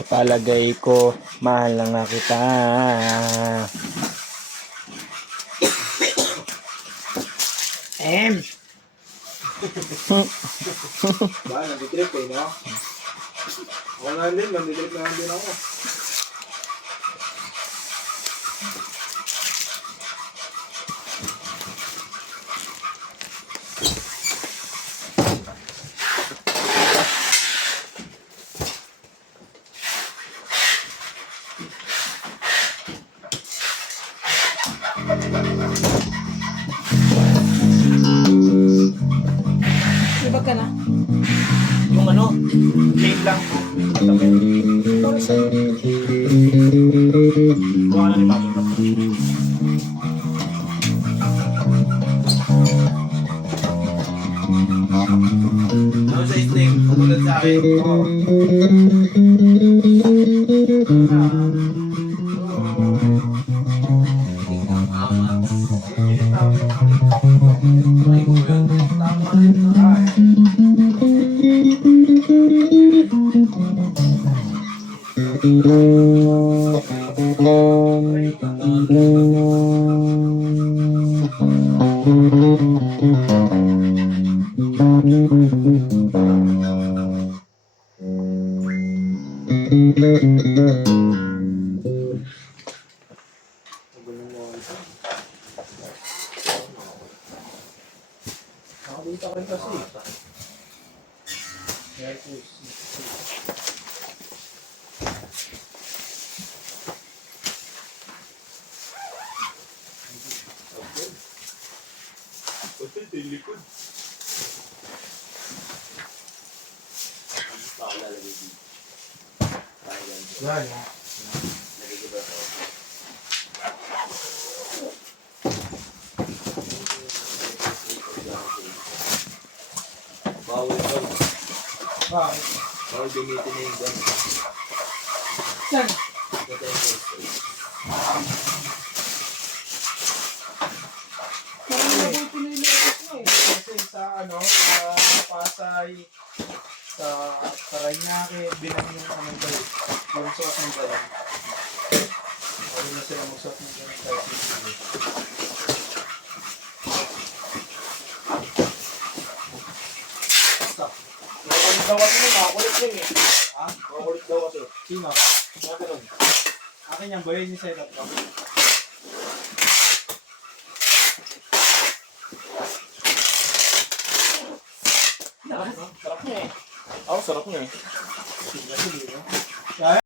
Sa palagay ko, mahal na nga kita. Ba, nandidrip eh, no? Ako nga din, nandidrip na din ako. Libag ka na. Yung ano, late lang. Kuha na ni Papa. Ano sa snake? Katulad sa akin. Nakabunta ko rin kasi. Kaya po, Pati yung likod. Yan. Bawal daw. Bakit? Bawal gamitin na yung gun. Saan? Ito yung first aid. Parang nabuti na yung lapit mo eh. Kasi sa sa Pasay, sa Parañaque, bilang yung anong balik. Yung suot ng balik. Ano na sila magsuot ng balik kahit hindi. Nakakulit daw kasi yun, nakakulit yun eh. Ha? Nakakulit daw kasi. Sino? Bakit nun? Akin yan, boy, yung setup ko. Sarap niya eh. Ako, sarap niya eh. Kaya